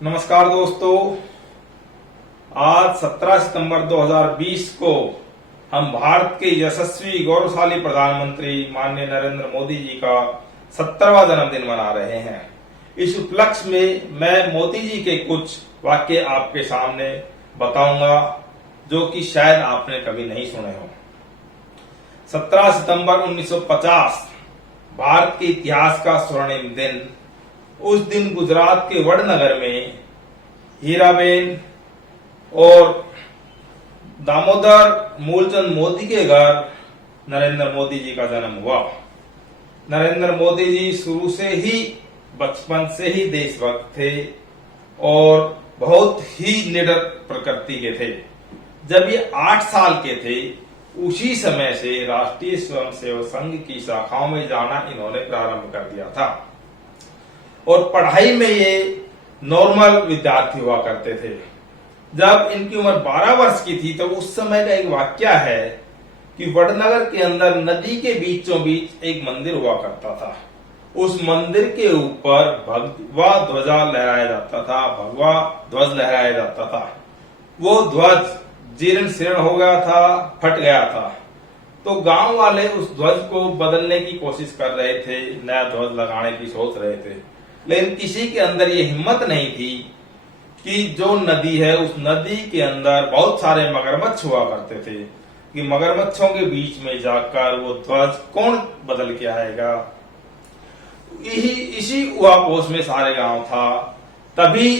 नमस्कार दोस्तों, आज 17 सितंबर 2020 को हम भारत के यशस्वी गौरवशाली प्रधानमंत्री माननीय नरेंद्र मोदी जी का 70वां जन्मदिन मना रहे हैं। इस उपलक्ष्य में मैं मोदी जी के कुछ वाक्य आपके सामने बताऊंगा जो कि शायद आपने कभी नहीं सुने हो। 17 सितंबर 1950 भारत के इतिहास का स्वर्णिम दिन। उस दिन गुजरात के वडनगर में हीराबेन और दामोदर मूलचंद मोदी के घर नरेंद्र मोदी जी का जन्म हुआ। नरेंद्र मोदी जी शुरू से ही बचपन से ही देशभक्त थे और बहुत ही निडर प्रकृति के थे। जब ये 8 साल के थे उसी समय से राष्ट्रीय स्वयंसेवक संघ की शाखाओं में जाना इन्होंने प्रारंभ कर दिया था और पढ़ाई में ये नॉर्मल विद्यार्थी हुआ करते थे। जब इनकी उम्र 12 वर्ष की थी तो उस समय का एक वाक्य है कि वडनगर के अंदर नदी के बीचों बीच एक मंदिर हुआ करता था। उस मंदिर के ऊपर भगवा ध्वजा लहराया जाता था, भगवा ध्वज लहराया जाता था। वो ध्वज जीर्ण शीर्ण हो गया था, फट गया था। तो गांव वाले उस ध्वज को बदलने की कोशिश कर रहे थे, नया ध्वज लगाने की सोच रहे थे, लेकिन किसी के अंदर ये हिम्मत नहीं थी कि जो नदी है उस नदी के अंदर बहुत सारे मगरमच्छ हुआ करते थे कि मगरमच्छों के बीच में जाकर वो ध्वज कौन बदल के आएगा। इसी उहापोश में सारे गांव था। तभी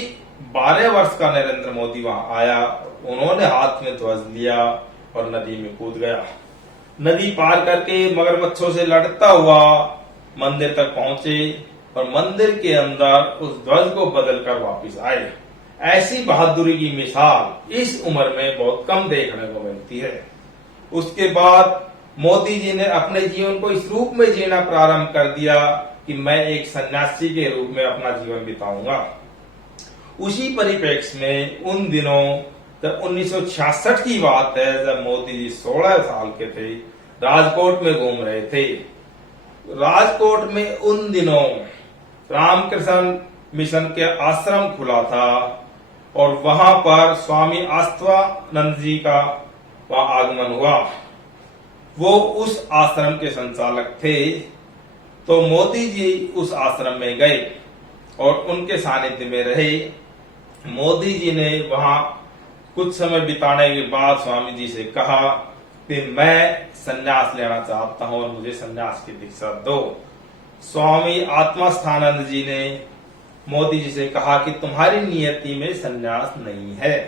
12 वर्ष का नरेंद्र मोदी वहां आया, उन्होंने हाथ में ध्वज लिया और नदी में कूद गया। नदी पार करके मगरमच्छों से लड़ता हुआ मंदिर तक पहुंचे और मंदिर के अंदर उस ध्वज को बदलकर वापस आए। ऐसी बहादुरी की मिसाल इस उम्र में बहुत कम देखने को मिलती है। उसके बाद मोदी जी ने अपने जीवन को इस रूप में जीना प्रारंभ कर दिया कि मैं एक सन्यासी के रूप में अपना जीवन बिताऊंगा। उसी परिप्रेक्ष्य में उन दिनों जब 1966 की बात है, जब मोदी जी 16 साल के थे, राजकोट में घूम रहे थे। राजकोट में उन दिनों रामकृष्ण मिशन के आश्रम खुला था और वहां पर स्वामी आस्थानंद जी का वहां आगमन हुआ। वो उस आश्रम के संचालक थे। तो मोदी जी उस आश्रम में गए और उनके सानिध्य में रहे। मोदी जी ने वहां कुछ समय बिताने के बाद स्वामी जी से कहा कि मैं संन्यास लेना चाहता हूं और मुझे संन्यास की दीक्षा दो। स्वामी आत्मास्थानंद जी ने मोदी जी से कहा कि तुम्हारी नियति में संन्यास नहीं है,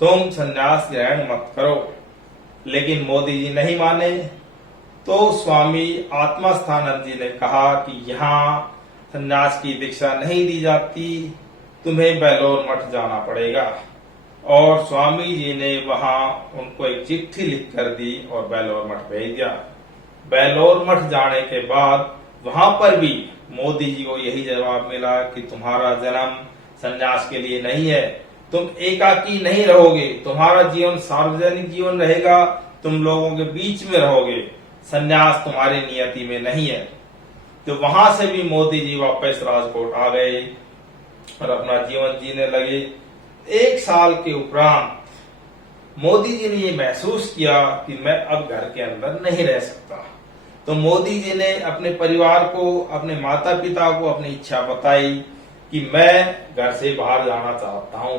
तुम संन्यास ग्रहण मत करो। लेकिन मोदी जी नहीं माने। तो स्वामी आत्मास्थानंद जी ने कहा कि यहाँ संन्यास की दीक्षा नहीं दी जाती, तुम्हें बेलोर मठ जाना पड़ेगा। और स्वामी जी ने वहां उनको एक चिट्ठी लिख कर दी और बेलोर मठ भेज दिया। बेलोर मठ जाने के बाद वहां पर भी मोदी जी को यही जवाब मिला कि तुम्हारा जन्म संन्यास के लिए नहीं है, तुम एकाकी नहीं रहोगे, तुम्हारा जीवन सार्वजनिक जीवन रहेगा, तुम लोगों के बीच में रहोगे, संन्यास तुम्हारी नियति में नहीं है। तो वहां से भी मोदी जी वापस राजकोट आ गए और अपना जीवन जीने लगे। 1 साल के उपरांत मोदी जी ने ये महसूस किया कि मैं अब घर के अंदर नहीं रह सकता। तो मोदी जी ने अपने परिवार को, अपने माता पिता को अपनी इच्छा बताई कि मैं घर से बाहर जाना चाहता हूँ।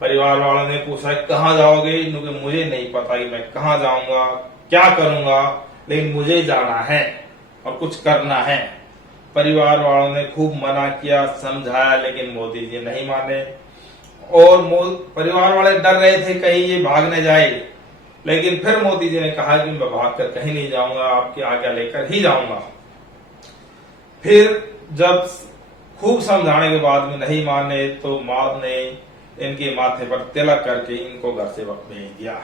परिवार वालों ने पूछा कहाँ जाओगे, क्योंकि मुझे नहीं पता कि मैं कहाँ जाऊंगा, क्या करूंगा, लेकिन मुझे जाना है और कुछ करना है। परिवार वालों ने खूब मना किया, समझाया, लेकिन मोदी जी नहीं माने। और परिवार वाले डर रहे थे कहीं ये भाग न जाए। लेकिन फिर मोदी जी ने कहा कि मैं भाग कर कहीं नहीं जाऊंगा, आपकी आज्ञा लेकर ही जाऊंगा। फिर जब खूब समझाने के बाद में नहीं माने तो मां ने इनके माथे पर तिलक करके इनको घर से भेज दिया।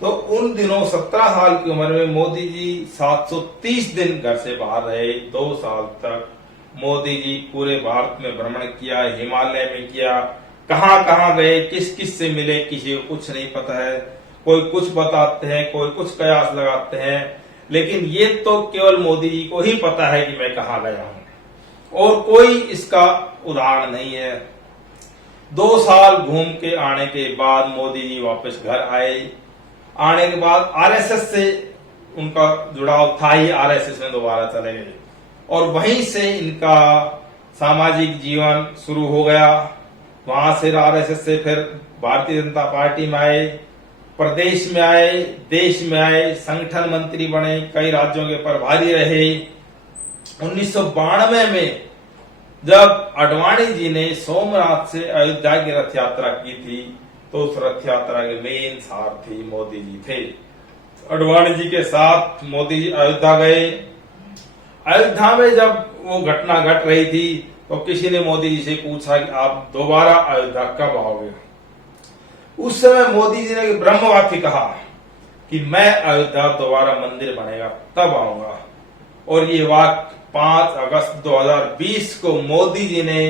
तो उन दिनों 17 साल की उम्र में मोदी जी 730 दिन घर से बाहर रहे। 2 साल तक मोदी जी पूरे भारत में भ्रमण किया, हिमालय में किया, कहाँ कहाँ गए, किस किस से मिले, किसी को कुछ नहीं पता है। कोई कुछ बताते हैं, कोई कुछ कयास लगाते हैं, लेकिन ये तो केवल मोदी जी को ही पता है कि मैं कहाँ गया हूं और कोई इसका उदाहरण नहीं है। 2 साल घूम के आने के बाद मोदी जी वापस घर आए। आने के बाद आरएसएस से उनका जुड़ाव था ही, आरएसएस में दोबारा चले गए और वहीं से इनका सामाजिक जीवन शुरू हो गया। वहां से आरएसएस से फिर भारतीय जनता पार्टी में आए, प्रदेश में आए, देश में आए, संगठन मंत्री बने, कई राज्यों के प्रभारी रहे। 1992 में जब आडवाणी जी ने सोमनाथ से अयोध्या की रथ यात्रा की थी तो उस रथ यात्रा के मेन सारथी मोदी जी थे। आडवाणी जी के साथ मोदी जी अयोध्या गए। अयोध्या में जब वो घटना घट रही थी तो किसी ने मोदी जी से पूछा कि आप दोबारा अयोध्या कब आओगे। उस समय मोदी जी ने ब्रह्म वाक्य कहा कि मैं अयोध्या दोबारा मंदिर बनेगा तब आऊंगा। और ये वाक्य 5 अगस्त 2020 को मोदी जी ने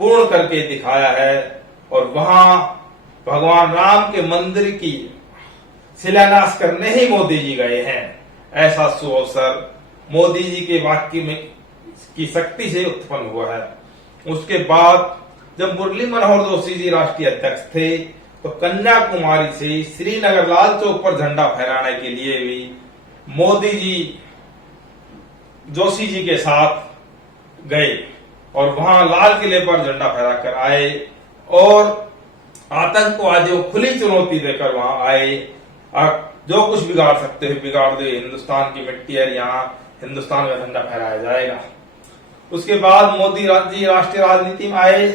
पूर्ण करके दिखाया है और वहां भगवान राम के मंदिर की शिलान्यास करने ही मोदी जी गए हैं। ऐसा सुअवसर मोदी जी के वाक्य में की शक्ति से उत्पन्न हुआ है। उसके बाद जब मुरली मनोहर जोशी जी राष्ट्रीय अध्यक्ष थे तो कन्याकुमारी से श्रीनगर लाल चौक पर झंडा फहराने के लिए भी मोदी जी जोशी जी के साथ गए और वहां लाल किले पर झंडा फहरा कर आए और आतंकवादियों को खुली चुनौती देकर वहां आए। जो कुछ बिगाड़ सकते हो बिगाड़ दो, हिंदुस्तान की मिट्टी है, यहाँ हिंदुस्तान का झंडा फहराया जाएगा। उसके बाद मोदी जी राष्ट्रीय राजनीति में आए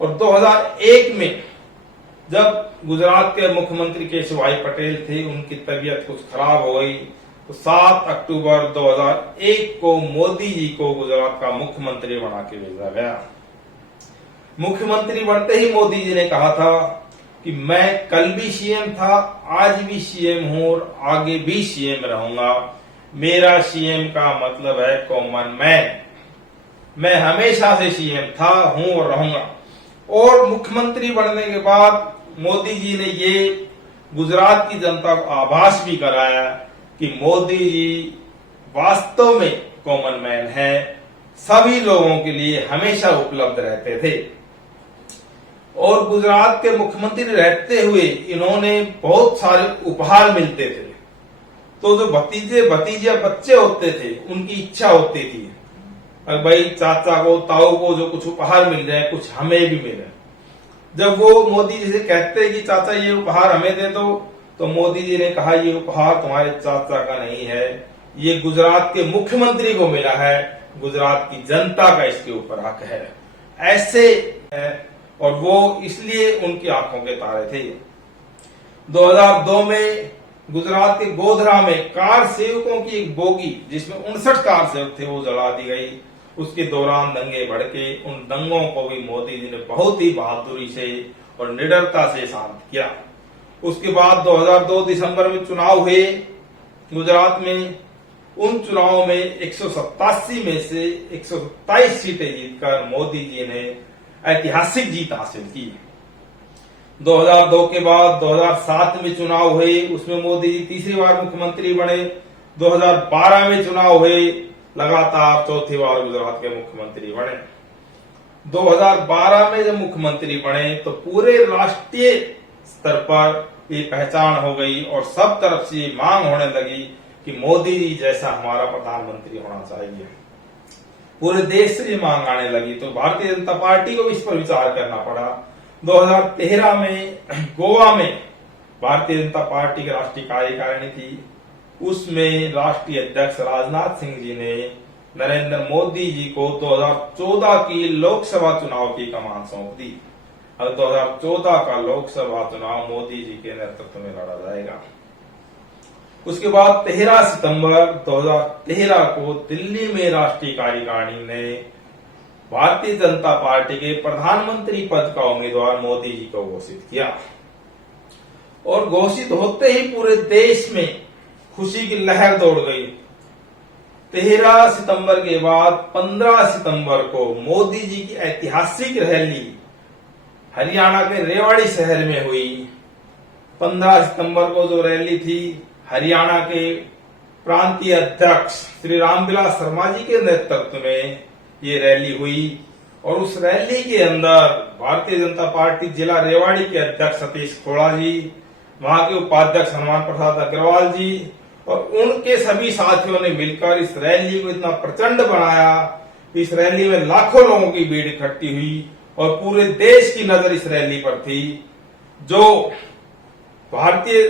और 2001 में जब गुजरात के मुख्यमंत्री केशुभाई पटेल थे, उनकी तबीयत कुछ खराब हो गई तो 7 अक्टूबर 2001 को मोदी जी को गुजरात का मुख्यमंत्री बना के भेजा गया। मुख्यमंत्री बनते ही मोदी जी ने कहा था कि मैं कल भी सीएम था, आज भी सीएम हूं और आगे भी सीएम रहूंगा। मेरा सीएम का मतलब है कॉमन मैन। मैं हमेशा से सीएम था, हूं और रहूंगा। और मुख्यमंत्री बनने के बाद मोदी जी ने ये गुजरात की जनता को आभास भी कराया कि मोदी जी वास्तव में कॉमन मैन है, सभी लोगों के लिए हमेशा उपलब्ध रहते थे। और गुजरात के मुख्यमंत्री रहते हुए इन्होंने बहुत सारे उपहार मिलते थे। तो जो भतीजे भतीजे बच्चे होते थे उनकी इच्छा होती थी भाई चाचा को ताऊ को जो कुछ उपहार मिल जाए कुछ हमें भी मिले। जब वो मोदी जी से कहते कि चाचा ये उपहार हमें दे दो तो मोदी जी ने कहा ये उपहार तुम्हारे चाचा का नहीं है, ये गुजरात के मुख्यमंत्री को मिला है, गुजरात की जनता का इसके ऊपर हक है। ऐसे है और वो इसलिए उनकी आंखों के तारे थे। 2002 में गुजरात के गोधरा में कार सेवकों की एक बोगी जिसमें 59 कार सेवक थे वो जला दी गई। उसके दौरान दंगे भड़के। उन दंगों को भी मोदी जी ने बहुत ही बहादुरी से और निडरता से शांत किया। उसके बाद 2002 दिसंबर में चुनाव हुए गुजरात में। उन चुनावों में 187 में से 127 सीटें जीतकर मोदी जी ने ऐतिहासिक जीत हासिल की। 2002 के बाद 2007 में चुनाव हुए, उसमें मोदी जी तीसरी बार मुख्यमंत्री बने। 2012 में चुनाव हुए, लगातार चौथी बार गुजरात के मुख्यमंत्री बने। 2012 में जब मुख्यमंत्री बने तो पूरे राष्ट्रीय स्तर पर ये पहचान हो गई और सब तरफ से ये मांग होने लगी कि मोदी जी जैसा हमारा प्रधानमंत्री होना चाहिए। पूरे देश से ये मांग आने लगी तो भारतीय जनता पार्टी को भी इस पर विचार करना पड़ा। 2013 में गोवा में भारतीय जनता पार्टी की राष्ट्रीय कार्यकारिणी थी, उसमें राष्ट्रीय अध्यक्ष राजनाथ सिंह जी ने नरेंद्र मोदी जी को 2014 की लोकसभा चुनाव की कमान सौंप दी। और 2014 का लोकसभा चुनाव मोदी जी के नेतृत्व में लड़ा जाएगा। उसके बाद 13 सितंबर 2013 को दिल्ली में राष्ट्रीय कार्यकारिणी ने भारतीय जनता पार्टी के प्रधानमंत्री पद का उम्मीदवार मोदी जी को घोषित किया। और घोषित होते ही पूरे देश में खुशी की लहर दौड़ गई। 13 सितंबर के बाद 15 सितंबर को मोदी जी की ऐतिहासिक रैली हरियाणा के रेवाड़ी शहर में हुई। 15 सितंबर को जो रैली थी हरियाणा के प्रांतीय अध्यक्ष श्री रामविलास शर्मा जी के नेतृत्व में ये रैली हुई और उस रैली के अंदर भारतीय जनता पार्टी जिला रेवाड़ी के अध्यक्ष सतीश खोड़ा जी, वहां के उपाध्यक्ष हनुमान प्रसाद अग्रवाल जी और उनके सभी साथियों ने मिलकर इस रैली को इतना प्रचंड बनाया। इस रैली में लाखों लोगों की भीड़ इकट्ठी हुई और पूरे देश की नजर इस रैली पर थी, जो भारतीय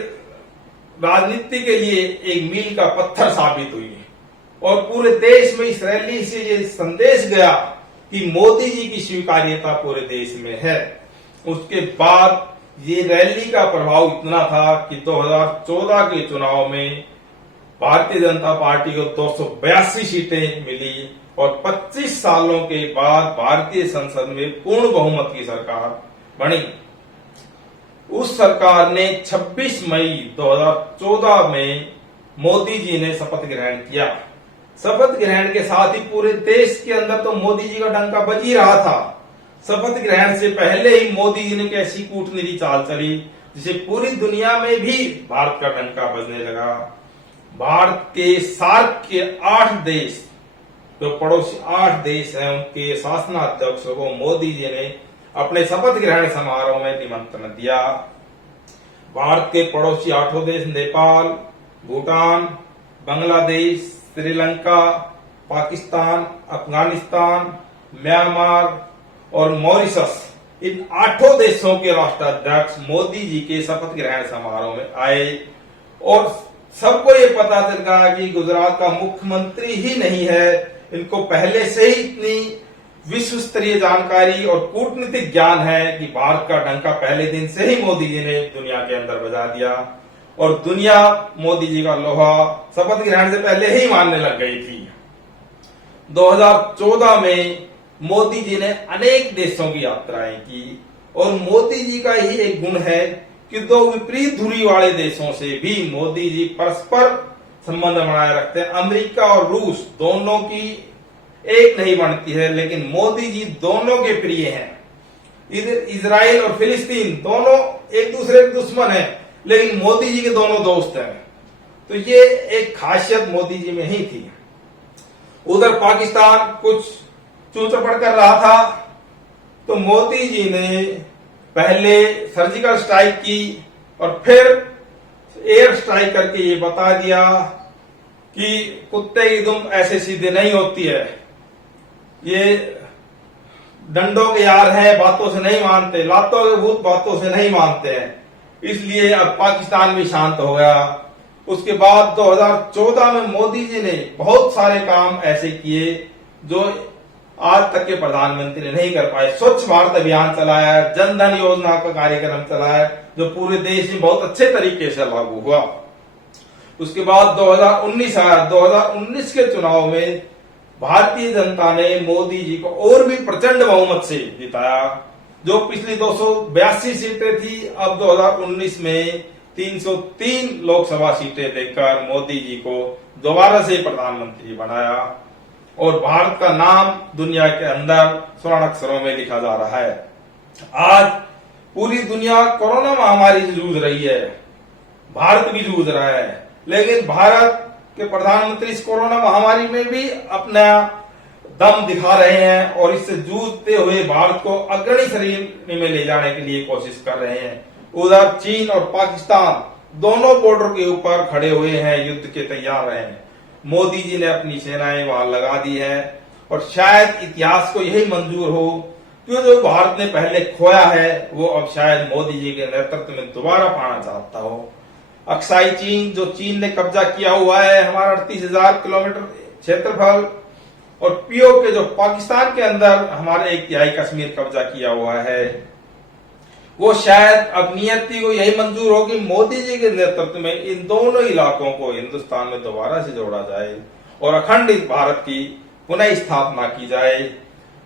राजनीति के लिए एक मील का पत्थर साबित हुई। और पूरे देश में इस रैली से ये संदेश गया कि मोदी जी की स्वीकार्यता पूरे देश में है। उसके बाद ये रैली का प्रभाव इतना था कि 2014 के चुनाव में भारतीय जनता पार्टी को 282 सीटें मिली और 25 सालों के बाद भारतीय संसद में पूर्ण बहुमत की सरकार बनी। उस सरकार ने 26 मई 2014 में मोदी जी ने शपथ ग्रहण किया। शपथ ग्रहण के साथ ही पूरे देश के अंदर तो मोदी जी का डंका बज ही रहा था। शपथ ग्रहण से पहले ही मोदी जी ने एक ऐसी कूटनीति चाल चली जिसे पूरी दुनिया में भी भारत का डंका बजने लगा। भारत के सार्क के 8 देश, जो पड़ोसी 8 देश हैं, उनके शासनाध्यक्षों को मोदी जी ने अपने शपथ ग्रहण समारोह में निमंत्रण दिया। भारत के पड़ोसी 8 देश नेपाल, भूटान, बांग्लादेश, श्रीलंका, पाकिस्तान, अफगानिस्तान, म्यांमार और मॉरिशस, इन 8 देशों के राष्ट्राध्यक्ष मोदी जी के शपथ ग्रहण समारोह में आए। और सबको ये पता चल गया कि गुजरात का मुख्यमंत्री ही नहीं है, इनको पहले से ही इतनी विश्व स्तरीय जानकारी और कूटनीतिक ज्ञान है कि भारत का डंका पहले दिन से ही मोदी जी ने दुनिया के अंदर बजा दिया और दुनिया मोदी जी का लोहा शपथ ग्रहण से पहले ही मानने लग गई थी। 2014 में मोदी जी ने अनेक देशों की यात्राएं की और मोदी जी का ही एक गुण है कि 2 विपरीत धुरी वाले देशों से भी मोदी जी परस्पर संबंध बनाए रखते हैं। अमेरिका और रूस दोनों की एक नहीं बनती है, लेकिन मोदी जी दोनों के प्रिय हैं। इधर इजराइल और फिलिस्तीन दोनों एक दूसरे के दुश्मन हैं, लेकिन मोदी जी के दोनों दोस्त हैं। तो ये एक खासियत मोदी जी में ही थी। उधर पाकिस्तान कुछ चूचपड़ कर रहा था, तो मोदी जी ने पहले सर्जिकल स्ट्राइक की और फिर एयर स्ट्राइक करके ये बता दिया कि कुत्ते की दुम ऐसे सीधे नहीं होती है, ये डंडों के यार हैं, बातों से नहीं मानते, लातों के भूत बातों से नहीं मानते हैं। इसलिए अब पाकिस्तान भी शांत हो गया। उसके बाद 2014 में मोदी जी ने बहुत सारे काम ऐसे किए जो आज तक के प्रधानमंत्री नहीं कर पाए। स्वच्छ भारत अभियान चलाया, जन धन योजना का कार्यक्रम चलाया, जो पूरे देश में बहुत अच्छे तरीके से लागू हुआ। उसके बाद 2019 आया। 2019 के चुनाव में भारतीय जनता ने मोदी जी को और भी प्रचंड बहुमत से जिताया। जो पिछली 282 सीटें थी, अब 2019 में 303 लोकसभा सीटें देकर मोदी जी को दोबारा से प्रधानमंत्री बनाया और भारत का नाम दुनिया के अंदर स्वर्ण अक्षरों में लिखा जा रहा है। आज पूरी दुनिया कोरोना महामारी से जूझ रही है, भारत भी जूझ रहा है, लेकिन भारत के प्रधानमंत्री इस कोरोना महामारी में भी अपना दम दिखा रहे हैं और इससे जूझते हुए भारत को अग्रणी श्रेणी में ले जाने के लिए कोशिश कर रहे हैं। उधर चीन और पाकिस्तान दोनों बॉर्डर के ऊपर खड़े हुए हैं, युद्ध के तैयार हैं। मोदी जी ने अपनी सेनाएं वहां लगा दी है और शायद इतिहास को यही मंजूर हो कि जो भारत ने पहले खोया है वो अब शायद मोदी जी के नेतृत्व में दोबारा पाना चाहता हो। अक्साई चीन, जो चीन ने कब्जा किया हुआ है, हमारा 38,000 किलोमीटर क्षेत्रफल, और पीओके जो पाकिस्तान के अंदर हमारे 1/3 कश्मीर कब्जा किया हुआ है, वो शायद अब नियति को यही मंजूर हो कि मोदी जी के नेतृत्व में इन दोनों इलाकों को हिंदुस्तान में दोबारा से जोड़ा जाए और अखंडित भारत की पुनः स्थापना की जाए।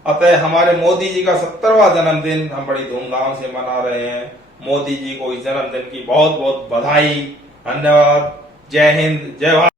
अतः हमारे मोदी जी का 70वां जन्मदिन हम बड़ी धूमधाम से मना रहे हैं। मोदी जी को इस जन्मदिन की बहुत बहुत बधाई। धन्यवाद। जय हिंद, जय भारत।